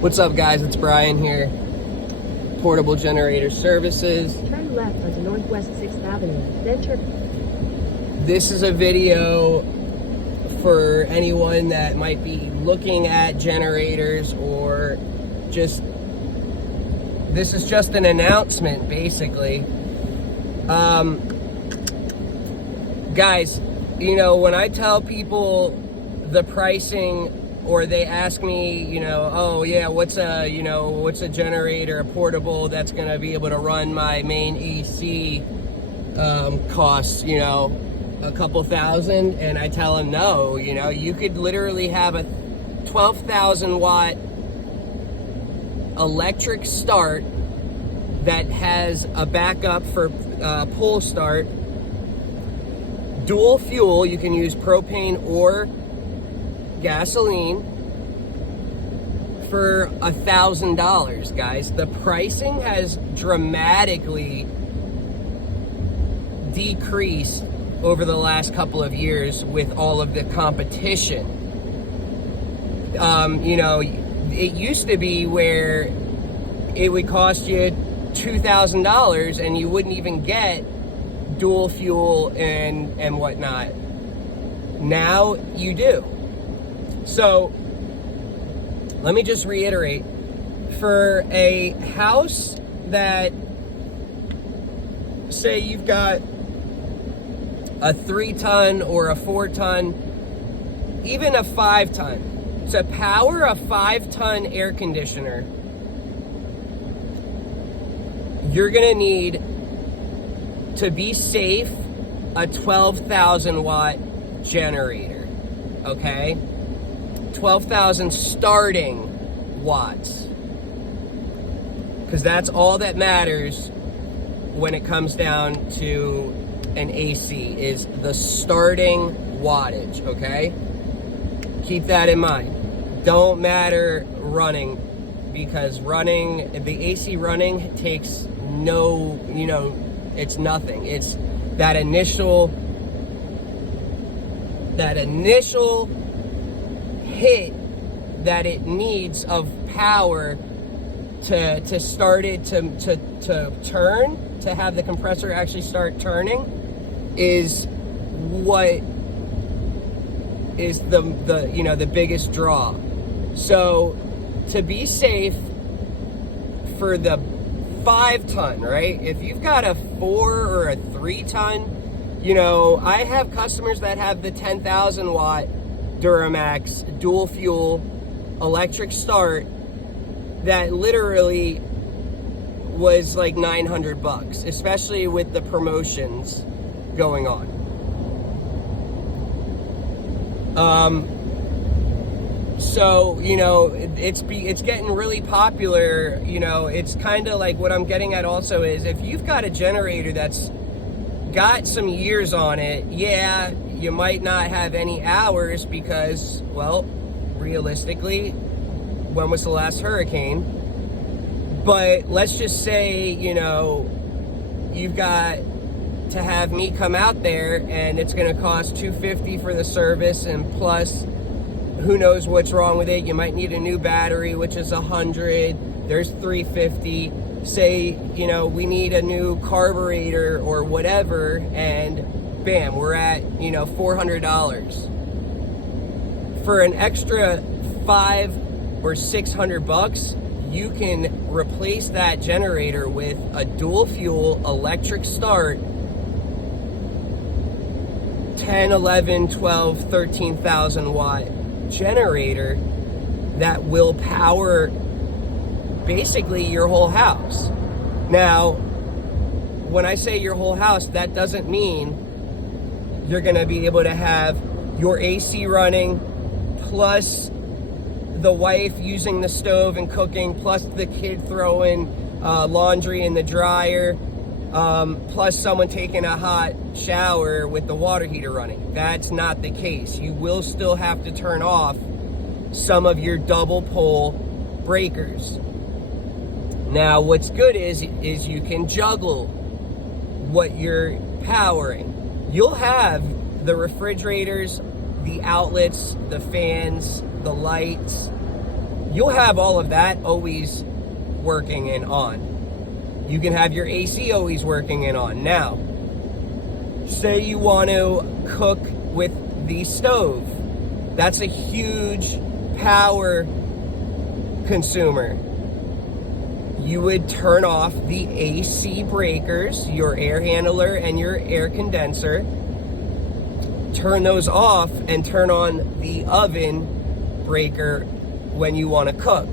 What's up, guys? It's Brian here. Portable Generator Services. Turn left onto Northwest 6th Avenue, then turn. This is a video for anyone that might be looking at generators, or just, this is just an announcement, basically. Guys, you know, when I tell people the pricing, or they ask me, you know, oh yeah, what's a generator, a portable that's gonna be able to run my main AC, costs, you know, a couple thousand, and I tell them no, you know, you could literally have a 12,000 watt electric start that has a backup for pull start, dual fuel. You can use propane or gasoline for $1,000, guys. The pricing has dramatically decreased over the last couple of years with all of the competition. You know, it used to be where it would cost you $2,000 and you wouldn't even get dual fuel and whatnot. Now you do. So let me just reiterate, for a house that, say you've got a 3-ton or a 4-ton, even a 5-ton, to power a 5-ton air conditioner, you're gonna need, to be safe, a 12,000 watt generator, okay? 12,000 starting watts, because that's all that matters when it comes down to an AC, is the starting wattage, okay? Keep that in mind. Don't matter running, because the AC running takes no, you know, it's nothing. It's that initial hit that it needs of power to start it to turn, to have the compressor actually start turning, is what is the you know, the biggest draw. So to be safe, for the 5-ton, right? If you've got a 4 or a 3-ton, you know, I have customers that have the 10,000 watt Duramax dual fuel electric start that literally was like $900, especially with the promotions going on. So, you know, it's getting really popular. You know, it's kind of like, what I'm getting at also is, if you've got a generator that's got some years on it, yeah, you might not have any hours because, well, realistically, when was the last hurricane? But let's just say, you know, you've got to have me come out there and it's going to cost $250 for the service, and plus who knows what's wrong with it. You might need a new battery, which is $100. There's $350. Say, you know, we need a new carburetor or whatever, and bam, we're at, you know, $400. For an extra $500 or $600, you can replace that generator with a dual fuel electric start, 10, 11, 12, 13,000 watt generator that will power basically your whole house. Now, when I say your whole house, that doesn't mean you're going to be able to have your AC running, plus the wife using the stove and cooking, plus the kid throwing laundry in the dryer, plus someone taking a hot shower with the water heater running. That's not the case. You will still have to turn off some of your double pole breakers. Now, what's good is you can juggle what you're powering. You'll have the refrigerators, the outlets, the fans, the lights, you'll have all of that always working and on. You can have your AC always working and on. Now, say you want to cook with the stove. That's a huge power consumer. You would turn off the AC breakers, your air handler and your air condenser. Turn those off and turn on the oven breaker when you want to cook.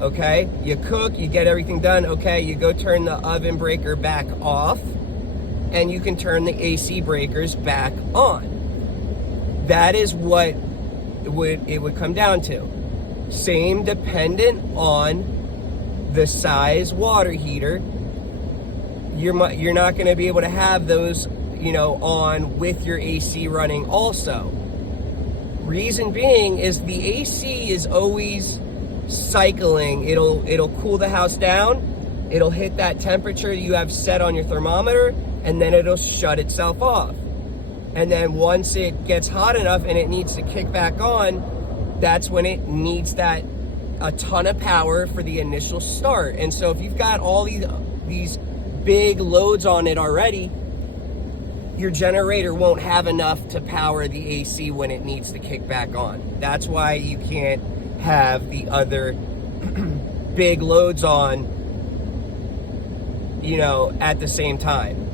Okay? You cook, you get everything done. Okay, you go turn the oven breaker back off, and you can turn the AC breakers back on. That is what it would come down to. Same dependent on the size water heater. You're not going to be able to have those, on with your AC running also. Reason being is the AC is always cycling. It'll cool the house down. It'll hit that temperature you have set on your thermometer, and then it'll shut itself off. And then once it gets hot enough and it needs to kick back on, that's when it needs a ton of power for the initial start. And so if you've got all these big loads on it already, your generator won't have enough to power the AC when it needs to kick back on. That's why you can't have the other big loads on, at the same time.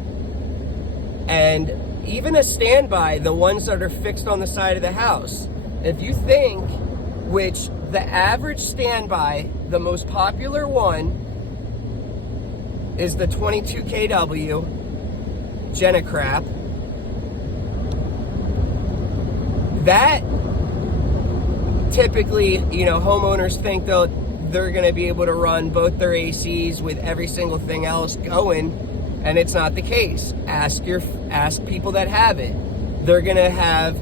And even a standby, the ones that are fixed on the side of the house, if you think, which the average standby, the most popular one is the 22 kW generac. That typically, homeowners think they're going to be able to run both their ACs with every single thing else going, and it's not the case. Ask people that have it. They're going to have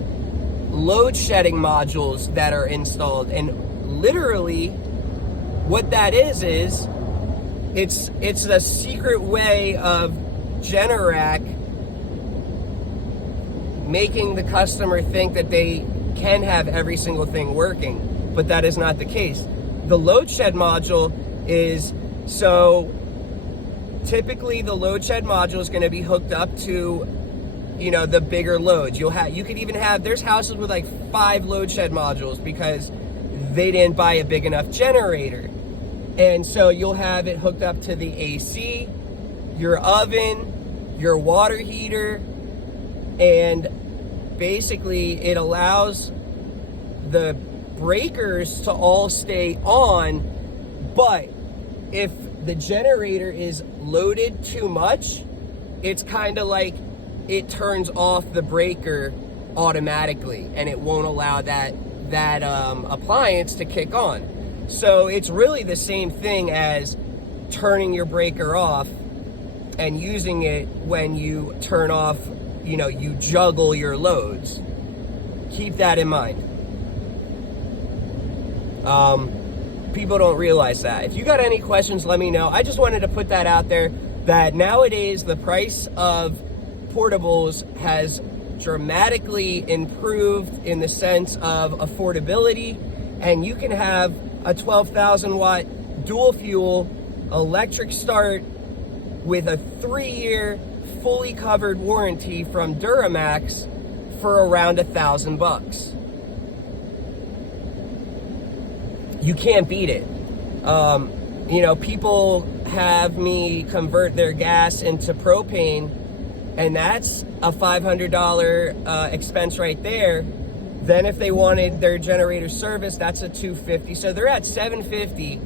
load shedding modules that are installed, and literally what that is it's a secret way of generac making the customer think that they can have every single thing working, but that is not the case. The load shed module is, so typically the load shed module is going to be hooked up to, the bigger loads. You could even have, there's houses with like 5 load shed modules because they didn't buy a big enough generator. And so you'll have it hooked up to the AC, your oven, your water heater, and basically it allows the breakers to all stay on. But if the generator is loaded too much, it's kind of like it turns off the breaker automatically, and it won't allow that appliance to kick on. So it's really the same thing as turning your breaker off and using it when you turn off, you juggle your loads. Keep that in mind. People don't realize that. If you got any questions, let me know. I just wanted to put that out there, that nowadays the price of portables has dramatically improved in the sense of affordability, and you can have a 12,000 watt dual fuel electric start with a 3-year fully covered warranty from Duramax for around $1,000. You can't beat it. People have me convert their gas into propane, and that's a $500 expense right there. Then if they wanted their generator service, that's a $250. So they're at $750,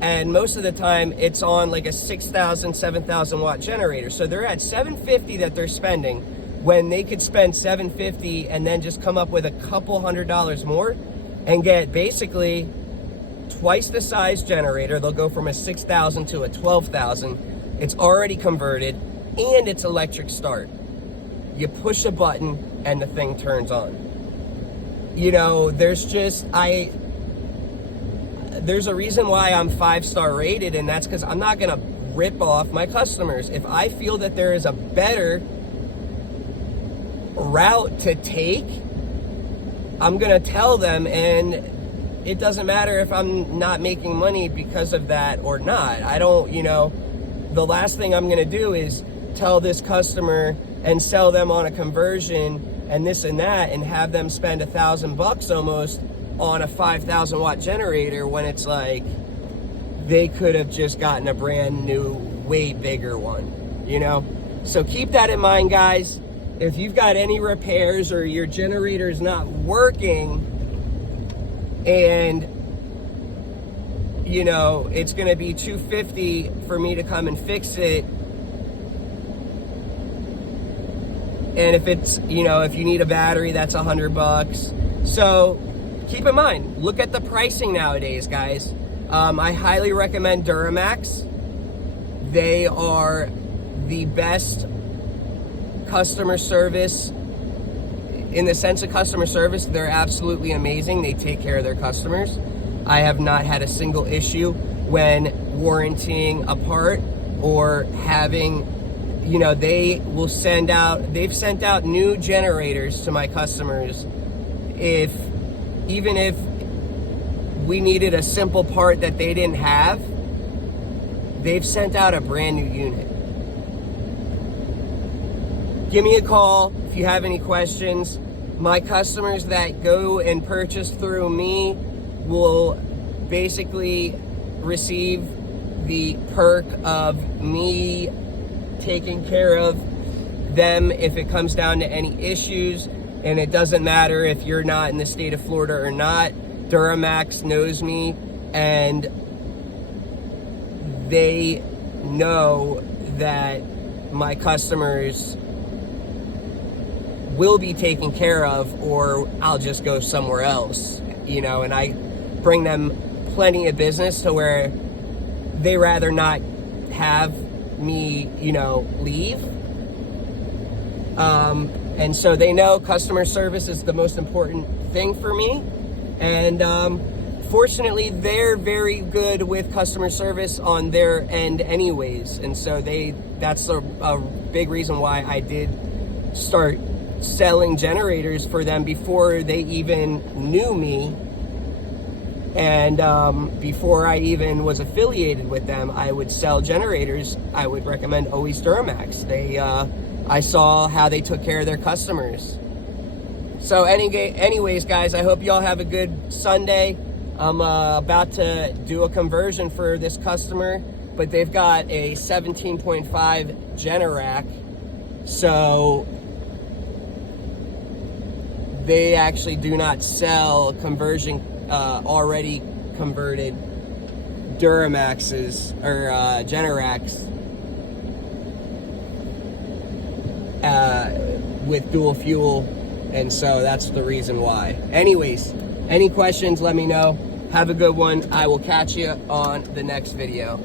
and most of the time it's on like a 6,000, 7,000 watt generator. So they're at $750 that they're spending, when they could spend $750 and then just come up with a couple $100 more and get basically twice the size generator. They'll go from a 6,000 to a 12,000. It's already converted, and it's electric start. You push a button and the thing turns on. There's a reason why I'm 5-star rated, and that's because I'm not gonna rip off my customers. If I feel that there is a better route to take, I'm gonna tell them, and it doesn't matter if I'm not making money because of that or not. I don't, you know, the last thing I'm gonna do is tell this customer and sell them on a conversion and this and that and have them spend $1,000 almost on a 5,000 watt generator when it's like they could have just gotten a brand new, way bigger one, you know? So keep that in mind, guys. If you've got any repairs or your generator is not working and, you know, it's gonna be $250 for me to come and fix it. And if it's, you know, if you need a battery, that's $100. So keep in mind, look at the pricing nowadays, guys. I highly recommend Duramax. They are the best customer service. In the sense of customer service, they're absolutely amazing. They take care of their customers. I have not had a single issue when warranting a part or having, you know, they've sent out new generators to my customers. Even if we needed a simple part that they didn't have, they've sent out a brand new unit. Give me a call if you have any questions. My customers that go and purchase through me will basically receive the perk of me taking care of them if it comes down to any issues. And it doesn't matter if you're not in the state of Florida or not. Duramax knows me, and they know that my customers will be taken care of, or I'll just go somewhere else, you know, and I bring them plenty of business to where they rather not have me, you know, leave. And so they know customer service is the most important thing for me. And fortunately, they're very good with customer service on their end anyways. And so that's a big reason why I did start selling generators for them before they even knew me. And before I even was affiliated with them, I would sell generators. I would recommend always Duramax. I saw how they took care of their customers. So anyways, guys, I hope y'all have a good Sunday. I'm about to do a conversion for this customer, but they've got a 17.5 generac. So they actually do not sell conversion already converted Duramaxes or generacs with dual fuel, and so that's the reason why. Anyways, any questions, let me know. Have a good one. I will catch you on the next video.